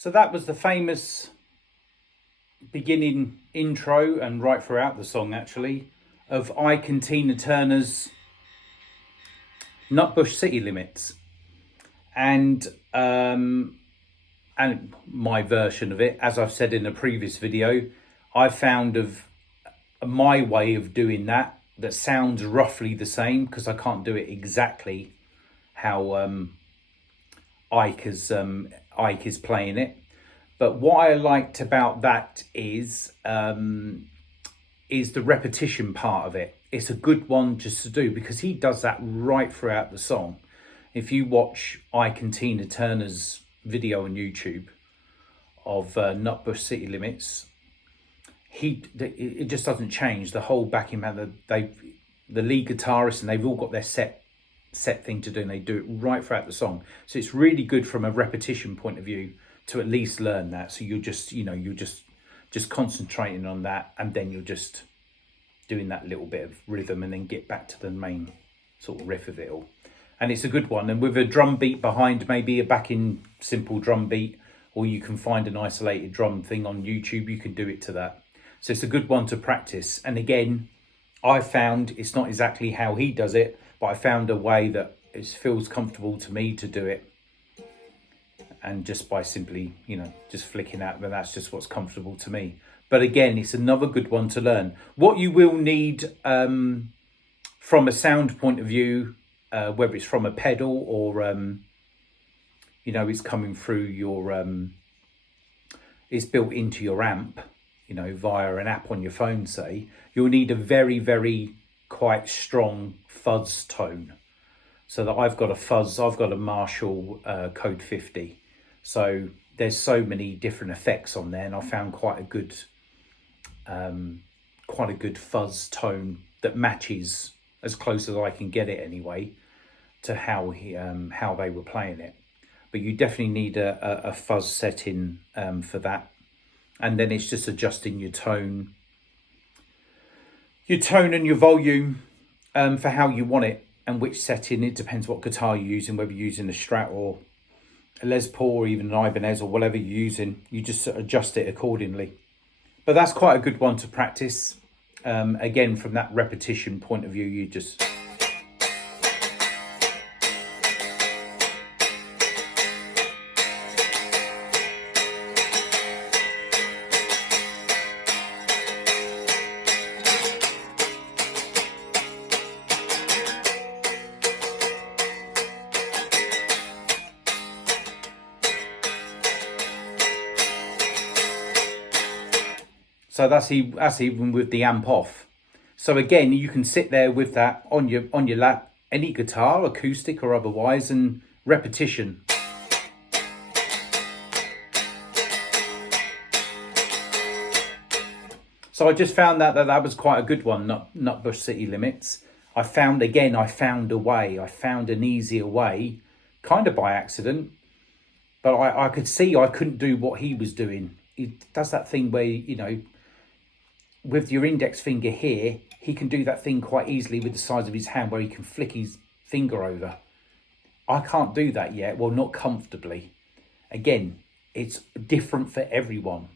So that was the famous beginning intro, and right throughout the song actually, of Ike and Tina Turner's Nutbush City Limits. And my version of it, as I've said in a previous video, I found of my way of doing that sounds roughly the same, because I can't do it exactly how Ike is playing it. But what I liked about that is the repetition part of it. It's a good one just to do, because he does that right throughout the song. If you watch Ike and Tina Turner's video on YouTube of Nutbush City Limits, it just doesn't change. The whole backing band, the lead guitarist, and they've all got their set thing to do, and they do it right throughout the song. So it's really good from a repetition point of view to at least learn that. So you're just concentrating on that, and then you're just doing that little bit of rhythm, and then get back to the main sort of riff of it all. And it's a good one. And with a drum beat behind, maybe a backing simple drum beat, or you can find an isolated drum thing on YouTube, you can do it to that. So it's a good one to practice. And again, I found it's not exactly how he does it, but I found a way that it feels comfortable to me to do it. And just by simply, just flicking out, but that's just what's comfortable to me. But again, it's another good one to learn. What you will need from a sound point of view, whether it's from a pedal or, it's coming through your, it's built into your amp, via an app on your phone, say, you'll need a very, very quite strong fuzz tone. So that I've got a Marshall Code 50. So there's so many different effects on there, and I found quite a good fuzz tone that matches, as close as I can get it anyway, to how they were playing it. But you definitely need a fuzz setting for that. And then it's just adjusting your tone and your volume for how you want it, and which setting. It depends what guitar you're using, whether you're using a Strat or a Les Paul or even an Ibanez or whatever you're using. You just adjust it accordingly. But that's quite a good one to practice. Again, from that repetition point of view, you just... So that's even with the amp off. So again, you can sit there with that on your lap, any guitar, acoustic or otherwise, and repetition. So I just found that was quite a good one, Nutbush City Limits. I found a way. I found an easier way, kind of by accident, but I could see I couldn't do what he was doing. He does that thing where, with your index finger here, he can do that thing quite easily with the size of his hand, where he can flick his finger over. I can't do that yet. Well, not comfortably. Again, it's different for everyone.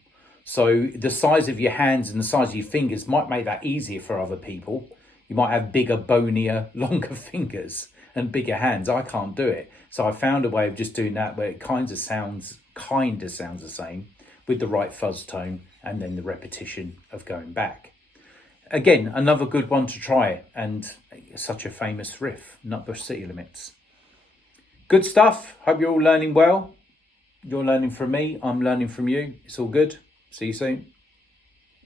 So the size of your hands and the size of your fingers might make that easier for other people. You might have bigger, bonier, longer fingers and bigger hands. I can't do it. So I found a way of just doing that where it kind of sounds the same, with the right fuzz tone, and then the repetition of going back. Again, another good one to try, and such a famous riff, Nutbush City Limits. Good stuff. Hope you're all learning well. You're learning from me. I'm learning from you. It's all good. See you soon.